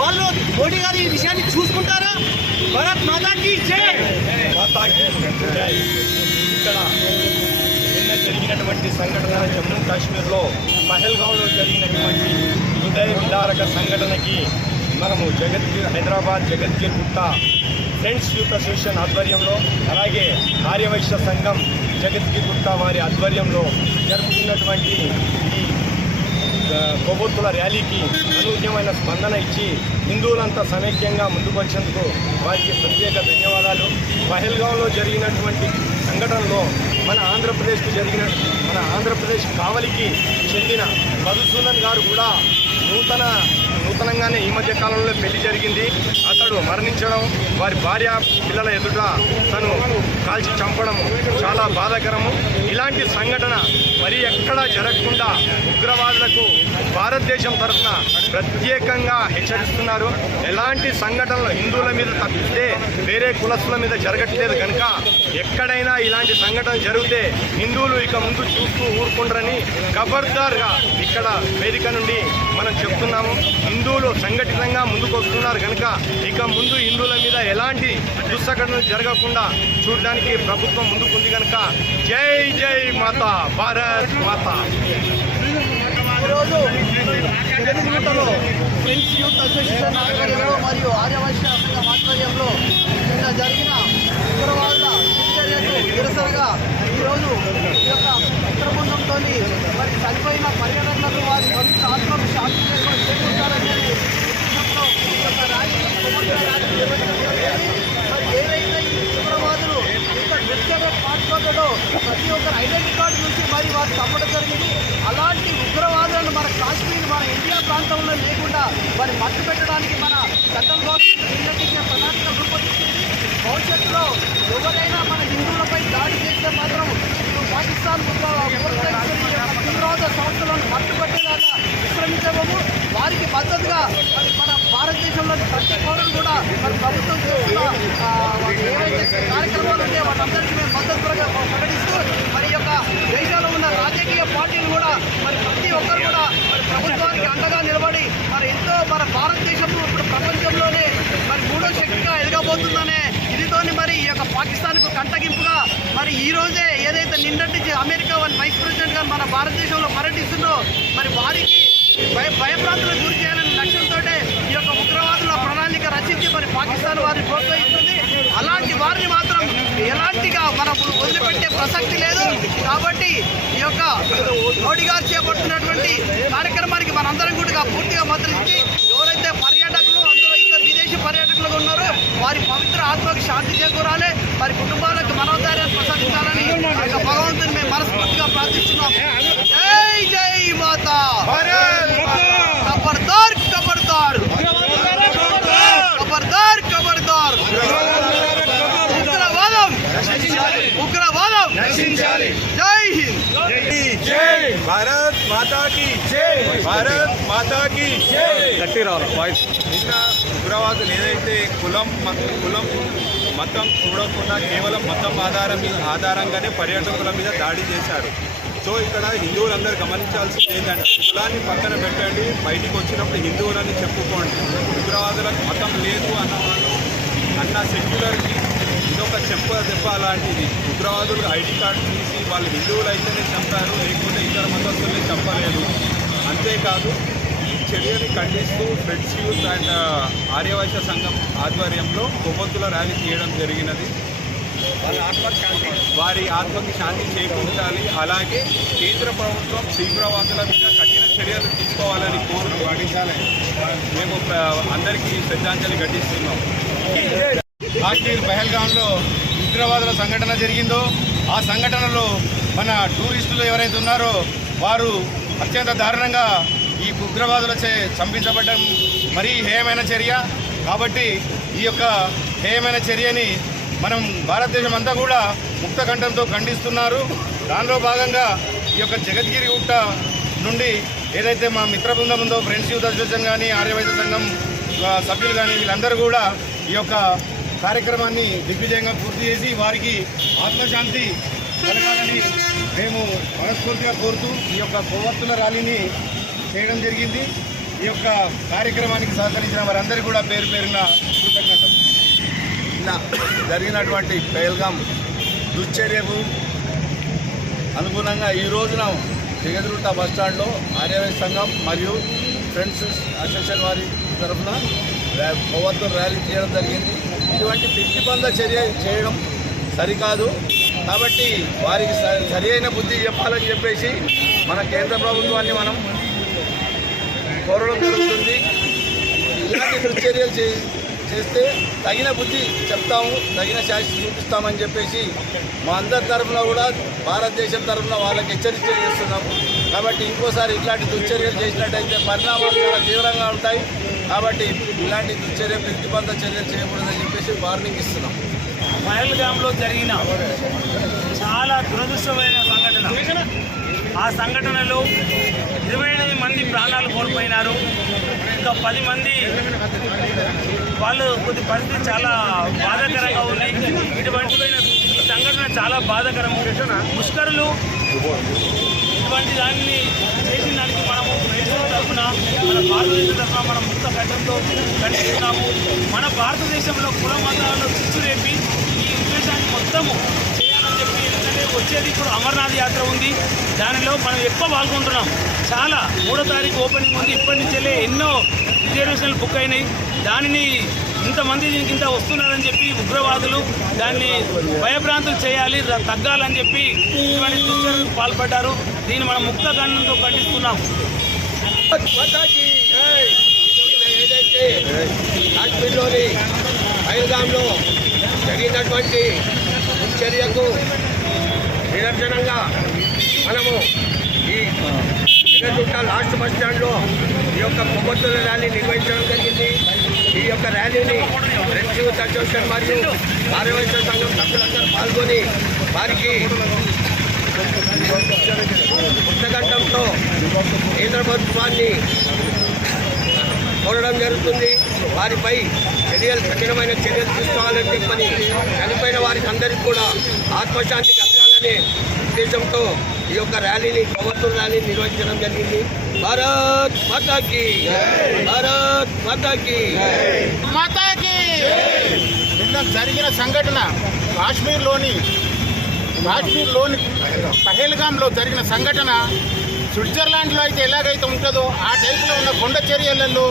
వాళ్ళు మోడీ గారు ఈ విషయాన్ని చూసుకుంటారా భరత్ మాతాకి జై మాతాకి జై. ఇక్కడ నిన్న జరిగినటువంటి సంఘటన జమ్మూ కాశ్మీర్లో పహల్గాంలో జరిగినటువంటి హృదయ విదారక సంఘటనకి మనము జగద్గిరి హైదరాబాద్ జగద్గిరి గుట్ట ఫ్రెండ్స్ యూత్ అసోసియేషన్ ఆధ్వర్యంలో అలాగే ఆర్యవైశ్య సంఘం జగద్గిరి గుట్ట వారి ఆధ్వర్యంలో జరుపుకున్నటువంటి ఈ కొవ్వొత్తుల ర్యాలీకి అనూహ్యమైన స్పందన ఇచ్చి హిందువులంతా సమైక్యంగా ముందుకు వచ్చేందుకు వారికి ప్రత్యేక ధన్యవాదాలు. పహల్గాంలో జరిగినటువంటి సంఘటనలో మన ఆంధ్రప్రదేశ్కు జరిగిన మన ఆంధ్రప్రదేశ్ కావలికి చెందిన మధుసూదన్ గారు కూడా నూతన నూతనంగానే ఈ మధ్య కాలంలో పెళ్ళి జరిగింది. అతడు మరణించడం వారి భార్య పిల్లల ఎదుట తను కాల్చి చంపడం చాలా బాధాకరము. ఇలాంటి సంఘటన మరి ఎక్కడా జరగకుండా ఉగ్రవాదులకు భారతదేశం తరఫున ప్రత్యేకంగా హెచ్చరిస్తున్నారు. ఎలాంటి సంఘటనలు హిందువుల మీద తప్పితే వేరే కులస్తుల మీద జరగట్లేదు కనుక ఎక్కడైనా ఇలాంటి సంఘటన జరిగితే హిందువులు ఇక ముందు చూస్తూ ఊరుకుంటారని ఖబర్దార్గా ఇక్కడ వేదిక నుండి మనం చెప్తున్నాము. హిందువులు సంఘటితంగా ముందుకు వస్తున్నారు కనుక ఇక ముందు హిందువుల మీద ఎలాంటి దుస్సఘటనలు జరగకుండా చూడడానికి ప్రభుత్వం ముందుకుంది కనుక జై జై మాత భారత్ మాత. ఈరోజు ఫ్రెండ్స్ యూత్ అసోసియేషన్ ఆధ్వర్యంలో మరియు ఆర్యవైశ్య సంఘం ఆధ్వర్యంలో నిన్న జరిగిన ఉగ్రవాదుల నిరసనగా ఈరోజు ఈ యొక్క ఉత్తరబృందంతో మరి చనిపోయిన పర్యాటకులకు వారి పవిత్ర ఆత్మకు శాంతి చేకూర్- చేకూర్చాలనే ఈ యొక్క ర్యాలీ కొవ్వొత్తుల మరి ప్రతి ఒక్కరు ఐడెంటిటీ కార్డు చూసి మరి వారు చంపడం జరిగింది. అలాంటి ఉగ్రవాదులను మన కాశ్మీర్ మన ఇండియా ప్రాంతంలో లేకుండా వారి మట్టు పెట్టడానికి మన చట్టం నిర్ణయించే ప్రణాళిక రూపొందించింది. భవిష్యత్తులో ఎవరైనా మన హిందువులపై దాడి చేస్తే మాత్రం పాకిస్తాన్ తీవ్రవాద సంస్థలను మట్టుపట్టేలాగా విశ్రమించబోము వారికి మద్దతుగా మరి మన భారతదేశంలోని ప్రతి పౌరులు కూడా మరి ప్రభుత్వం చేస్తున్న ఏవైతే కార్యక్రమాలు ఉన్నాయో వాటందరికీ మేము మద్దతు ప్రకటిస్తూ మరి యొక్క దేశంలో ఉన్న రాజకీయ పార్టీలు కూడా మరి ప్రతి ఒక్కరు కూడా మరి ప్రభుత్వానికి అండగా నిలబడి మరి ఎంతో మన భారతదేశంలో ఇప్పుడు ప్రపంచంలోనే మరి మూడో శక్తిగా ఎదగబోతుందనే ఇదితోని మరి ఈ యొక్క పాకిస్తాన్కు కంటగింపుగా మరి ఈ రోజే ఏదైతే అమెరికా వన్ వైస్ ప్రెసిడెంట్ మన భారతదేశంలో పర్యటిస్తుందో మరి వారికి భయ భయభ్రాంతులకు గురి చేయాలనే లక్ష్యంతో ఈ యొక్క ఉగ్రవాదుల ప్రణాళిక రచించి మరి పాకిస్తాన్ వారిని ప్రోత్సహిస్తుంది. అలాంటి వారిని మాత్రం ఎలాంటిగా మనం వదిలిపెట్టే ప్రసక్తి లేదు. కాబట్టి ఈ యొక్క మోడీ గారు చేపడుతున్నటువంటి కార్యక్రమానికి మనందరం కూడా పూర్తిగా మద్దతు ఇచ్చి ఎవరైతే పర్యాటకులు అందులో ఇద్దరు విదేశీ పర్యాటకులు ఉన్నారో వారి పవిత్ర ఆత్మకు శాంతి చేకూరాలి వారి కుటుంబాలకు మనోధైర్యాన్ని ప్రసాదించాలని ఆ యొక్క భగవంతుని మేము మనస్ఫూర్తిగా ప్రార్థిస్తున్నాం జై జై మాత ఖబర్దార్ ఖబర్దార్ ఖబర్దార్ ఖబర్దార్ ఉగ్రవాదం ఉగ్రవాదం జై హింద్ జై భారత్ మాతా కి జై భారత్ మాతా కి జై నిన్న ఉగ్రవాదులు ఏదైతే కులం కులం మతం చూడకుండా కేవలం మతం ఆధారం మీద ఆధారంగానే పర్యాటకుల మీద దాడి చేశారు. సో ఇక్కడ హిందువులందరూ గమనించాల్సింది ఏంటంటే కులాన్ని పక్కన పెట్టండి బయటికి వచ్చినప్పుడు హిందువులని చెప్పుకోండి. ఉగ్రవాదులకు మతం లేదు అన్న వాళ్ళు అన్న సెక్యులర్కి ఇదొక చెప్ప దెబ్బ అలాంటిది ఉగ్రవాదులు ఐడి కార్డు తీసి వాళ్ళు హిందువులు అయితేనే చంపారు లేకపోతే ఇతర మతస్థుల్ని చంపలేదు. అంతేకాదు చర్యని ఖండిస్తూ ఫ్రెండ్స్ యూత్ అండ్ ఆర్యవైశ్య సంఘం ఆధ్వర్యంలో కొవ్వొత్తుల ర్యాలీ తీయడం జరిగినది. వారి ఆత్మకి శాంతి చేకూర్చాలి. అలాగే కేంద్ర ప్రభుత్వం తీవ్రవాదుల మీద కఠిన చర్యలు తీసుకోవాలని కోరుతూ మేము అందరికీ శ్రద్ధాంజలి ఘటిస్తున్నాం. కాశ్మీర్ పహల్గాంలో ఉగ్రవాదుల సంఘటన జరిగిందో ఆ సంఘటనలో మన టూరిస్టులు ఎవరైతే ఉన్నారో వారు అత్యంత దారుణంగా ఈ ఉగ్రవాదులచే చంపించబడడం మరీ హేయమైన చర్య. కాబట్టి ఈ యొక్క హేయమైన చర్యని మనం భారతదేశం అంతా కూడా ముక్త కంఠంతో ఖండిస్తున్నారు. దానిలో భాగంగా ఈ యొక్క జగద్గిరి గుట్ట నుండి ఏదైతే మా మిత్ర బృందం ఉందో ఫ్రెండ్స్ యూత్ అసోసియేషన్ కానీ ఆర్యవైద్య సంఘం సభ్యులు కానీ వీళ్ళందరూ కూడా ఈ యొక్క కార్యక్రమాన్ని దిగ్విజయంగా పూర్తి చేసి వారికి ఆత్మశాంతి కలగాలని మేము మనస్ఫూర్తిగా కోరుతూ ఈ యొక్క కొవ్వొత్తుల ర్యాలీని చేయడం జరిగింది. ఈ యొక్క కార్యక్రమానికి సహకరించిన వారందరి కూడా పేరు పేరున కృతజ్ఞతలు. జరిగినటువంటి పేల్గాం దుశ్చర్యకు అనుగుణంగా ఈ రోజున జగదుగుట్ట బస్టాండ్లో ఆర్యవై సంఘం మరియు ఫ్రెండ్స్ అసోసియేషన్ వారి తరఫున ర్యా- ర్యాలీ చేయడం జరిగింది. ఇటువంటి ప్రతిబంధ చర్య చేయడం సరికాదు. కాబట్టి వారికి స- సరి అయిన బుద్ధి చెప్పాలని చెప్పేసి మన కేంద్ర ప్రభుత్వాన్ని మనం కోరడం జరుగుతుంది. ఇలాంటి దుశ్చర్యలు చే చేస్తే తగిన బుద్ధి చెప్తాము తగిన శాస్తి చూపిస్తామని చెప్పేసి మా అందరి తరఫున కూడా భారతదేశం తరఫున వాళ్ళకి హెచ్చరిక చేస్తున్నాము. కాబట్టి ఇంకోసారి ఇట్లాంటి దుశ్చర్యలు చేసినట్టయితే పరిణామాలు చాలా తీవ్రంగా ఉంటాయి. కాబట్టి ఇలాంటి దుశ్చర్య ప్రతిబంధ చర్యలు చేయకూడదని చెప్పేసి వార్నింగ్ ఇస్తున్నాం. పహల్గామ్లో జరిగిన చాలా దురదృష్టమైన సంఘటన. ఆ సంఘటనలో ఇరవై ఎనిమిది మంది ప్రాణాలు కోల్పోయినారు. ఇంకా పది మంది వాళ్ళు కొద్ది పరిస్థితి చాలా బాధాకరంగా ఉన్నాయి ఇటువంటి ఈ సంఘటన చాలా బాధాకరం. ముష్కరులు ఇటువంటి దాన్ని చేసిన దానికి మనము దేశం తరఫున మన భారతదేశం తరఫున మనం ముక్త కట్టంతో ఖండిస్తున్నాము మన భారతదేశంలో కుల మతాలను చిచ్చు రేపి ఈ ఉద్దేశాన్ని మొత్తము చేయాలని వచ్చేది ఇప్పుడు అమర్నాథ్ యాత్ర ఉంది. దానిలో మనం ఎక్కువ పాల్గొంటున్నాం. చాలా మూడో తారీఖు ఓపెనింగ్ ఉంది. ఇప్పటి నుంచెల్లే ఎన్నో రిజర్వేషన్లు బుక్ అయినాయి. దానిని ఇంతమంది దీనికి ఇంత వస్తున్నారని చెప్పి ఉగ్రవాదులు దాన్ని భయభ్రాంతులు చేయాలి తగ్గాలని చెప్పి ఇటువంటి దుశ్చర్యలకు పాల్పడ్డారు. దీన్ని మనం ముక్త గండంతో ఖండిస్తున్నాం. ఏదైతే కాశ్మీర్లోని పైల్గాంలో జరిగినటువంటి చర్యకు నిదర్శనంగా మనము ఈ జగన్గుట్ట లాస్ట్ బస్ స్టాండ్లో ఈ యొక్క కొమ్మత్తుల ర్యాలీ నిర్వహించడం జరిగింది. ఈ యొక్క ర్యాలీని ఫ్రెండ్స్ సచివేషన్ మరియు ఆర్యవైశ్య సంఘం సభ్యులందరూ పాల్గొని వారికి పుస్తకంతో కేంద్ర ప్రభుత్వాన్ని కోరడం జరుగుతుంది. వారిపై చర్యలు కఠినమైన చర్యలు తీసుకోవాలని చెప్పని చనిపోయిన వారికి అందరికీ కూడా ఆత్మశాంతి కలగాలనే ఉద్దేశంతో ఈ యొక్క ర్యాలీని ప్రభుత్వ ర్యాలీని నిర్వహించడం జరిగింది. భారత్ మాతాకి భారత్ మాతాకి మాతాకి నిన్న జరిగిన సంఘటన కాశ్మీర్లోని కాశ్మీర్లోని పహేల్గాంలో జరిగిన సంఘటన స్విట్జర్లాండ్లో అయితే ఎలాగైతే ఉంటుందో ఆ టైపులో ఉన్న కొండ చర్యలలో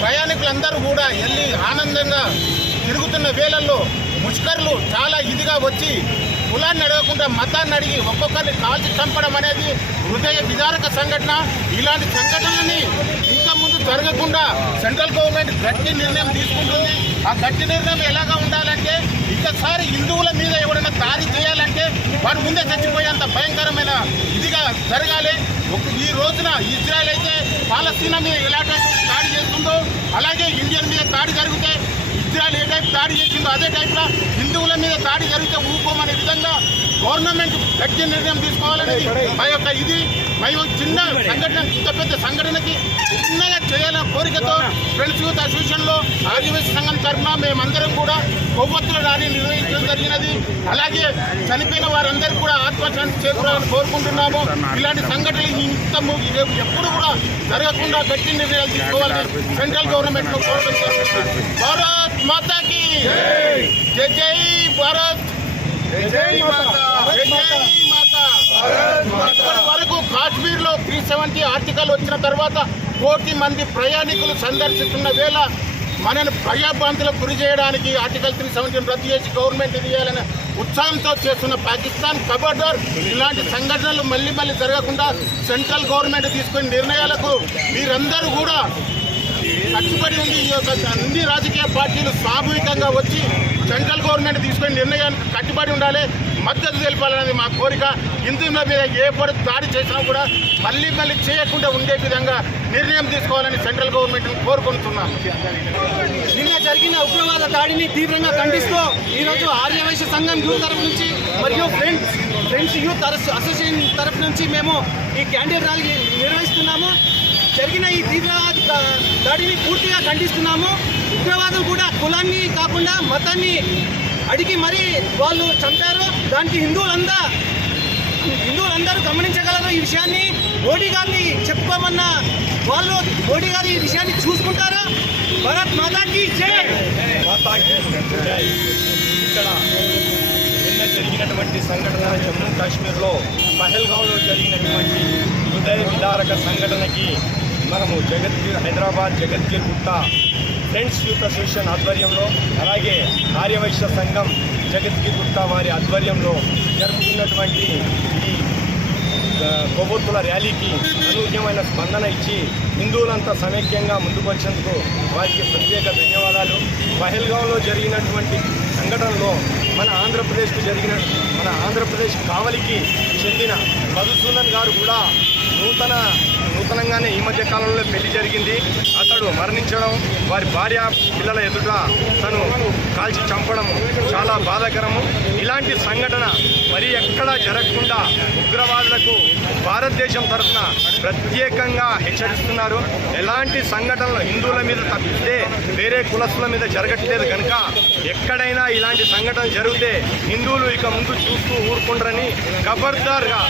ప్రయాణికులందరూ కూడా వెళ్ళి ఆనందంగా తిరుగుతున్న వేళల్లో ముష్కర్లు చాలా ఇదిగా వచ్చి కులాన్ని అడగకుండా మతాన్ని అడిగి ఒక్కొక్కరిని కాల్చి చంపడం అనేది హృదయ విదారక సంఘటన. ఇలాంటి సంఘటనలని ఇంకా ముందు జరగకుండా సెంట్రల్ గవర్నమెంట్ గట్టి నిర్ణయం తీసుకుంటుంది. ఆ గట్టి నిర్ణయం ఎలాగా ఉండాలంటే ఇంకసారి హిందువుల మీద ఎవరైనా దారి చేయాలంటే వాడు ముందే చచ్చిపోయేంత భయంకరమైన ఇదిగా జరగాలి. ఒక- ఈ రోజున ఇజ్రాయెల్ అయితే పాలస్తీనా మీద ఎలాంటి దాడి చేస్తుందో అలాగే ఇండియన్ మీద దాడి జరిగితే ఇజ్రాయెల్ ఏ టైప్ దాడి చేసిందో అదే టైప్లో హిందువుల మీద దాడి జరిగితే ఊరుకోమనే విధంగా గవర్నమెంట్ గట్టి నిర్ణయం తీసుకోవాలనేది మా యొక్క ఇది. మా యొక్క చిన్న సంఘటన ఇంత పెద్ద సంఘటనకి చిన్నగా చేయాలనే కోరికతో ఫ్రెండ్స్ యూత్ అసోసియేషన్లో ఆదివాసీ సంఘం తరఫున మేమందరం కూడా కొవ్వొత్తుల ర్యాలీ నిర్వహించడం జరిగినది. అలాగే చనిపోయిన వారందరికీ కూడా ఆత్మశాంతి చేకూరాలని కోరుకుంటున్నాము. ఇలాంటి సంఘటనలు ఇంత ము- ఇది ఎప్పుడు కూడా జరగకుండా గట్టి నిర్ణయాలు తీసుకోవాలని సెంట్రల్ గవర్నమెంట్ కోరడం జరుగుతుంది. భారత్ మాతాకి జై! జై భారత్! జై జై మాతా! జై జై మాతా! ఇప్పటి వరకు కాశ్మీర్లో త్రీ సెవెంటీ ఆర్టికల్ వచ్చిన తర్వాత కోటి మంది ప్రయాణికులు సందర్శిస్తున్న వేళ మనని భయాభ్రాంతులకు గురి చేయడానికి ఆర్టికల్ త్రీ సెవెంటీన్ రద్దు చేసి గవర్నమెంట్ ఇది ఉత్సాహంతో చేస్తున్న పాకిస్తాన్ కబడ్డర్ ఇలాంటి సంఘటనలు మళ్ళీ మళ్ళీ జరగకుండా సెంట్రల్ గవర్నమెంట్ తీసుకునే నిర్ణయాలకు మీరందరూ కూడా కట్టుబడి ఉంది ఈ యొక్క అన్ని రాజకీయ పార్టీలు సామూహికంగా వచ్చి సెంట్రల్ గవర్నమెంట్ తీసుకునే నిర్ణయానికి కట్టుబడి ఉండాలి. మద్దతు తెలపాలనేది మా కోరిక. హిందువుల మీద ఏ పడి దాడి చేసినా కూడా మళ్ళీ మళ్ళీ చేయకుండా ఉండే విధంగా నిర్ణయం తీసుకోవాలని సెంట్రల్ గవర్నమెంట్ని కోరుకుంటున్నాం నిన్న జరిగిన ఉగ్రవాద దాడిని తీవ్రంగా ఖండిస్తూ ఈరోజు ఆర్యవైశ్య సంఘం యూత్ తరఫు నుంచి మరియు ఫ్రెండ్స్ ఫ్రెండ్స్ యూత్ అసోసియేషన్ తరఫు నుంచి మేము ఈ క్యాండిడేట్ ర్యాలీ నిర్వహిస్తున్నాము. జరిగిన ఈ తీవ్రవాద దాడిని పూర్తిగా ఖండిస్తున్నాము. ఉగ్రవాదం కూడా కులాన్ని కాకుండా మతాన్ని అడిగి మరీ వాళ్ళు చంపారు దానికి హిందువులందా హిందువులందరూ గమనించగలరు ఈ విషయాన్ని మోడీ గారిని చెప్పుకోమన్నా వాళ్ళు మోడీ గారు ఈ విషయాన్ని చూసుకుంటారా భరత్ మాతాకి జై జై. ఇక్కడ నిన్న జరిగినటువంటి సంఘటన జమ్మూ కాశ్మీర్లో పహల్గాంలో జరిగినటువంటి హృదయ విదారక సంఘటనకి మనము జగద్గిరి హైదరాబాద్ జగద్గిరి గుట్ట ఫ్రెండ్స్ యూత్ అసోసియేషన్ ఆధ్వర్యంలో అలాగే ఆర్యవైశ్య సంఘం జగద్గిరి గుట్ట వారి ఆధ్వర్యంలో జరుపుకున్నటువంటి ఈ కొవ్వొత్తుల ర్యాలీకి అనూహ్యమైన స్పందన ఇచ్చి హిందువులంతా సమైక్యంగా ముందుకు వచ్చేందుకు వారికి ప్రత్యేక ధన్యవాదాలు. పహల్గాంలో జరిగినటువంటి సంఘటనలో మన ఆంధ్రప్రదేశ్కు జరిగిన మన ఆంధ్రప్రదేశ్ కావలికి చెందిన మధుసూదన్ గారు కూడా నూతన నూతనంగానే ఈ మధ్య కాలంలో పెళ్ళి జరిగింది. అతడు మరణించడం వారి భార్య పిల్లల ఎదుట తను కాల్చి చంపడం చాలా బాధాకరము. ఇలాంటి సంఘటన మరి ఎక్కడా జరగకుండా ఉగ్రవాదులకు భారతదేశం తరఫున ప్రత్యేకంగా హెచ్చరిస్తున్నారు. ఎలాంటి సంఘటనలు హిందువుల మీద తప్పితే వేరే కులస్తుల మీద జరగట్లేదు కనుక ఎక్కడైనా ఇలాంటి సంఘటన జరిగితే హిందువులు ఇక ముందు చూస్తూ ఊరుకుంటారని ఖబర్దార్గా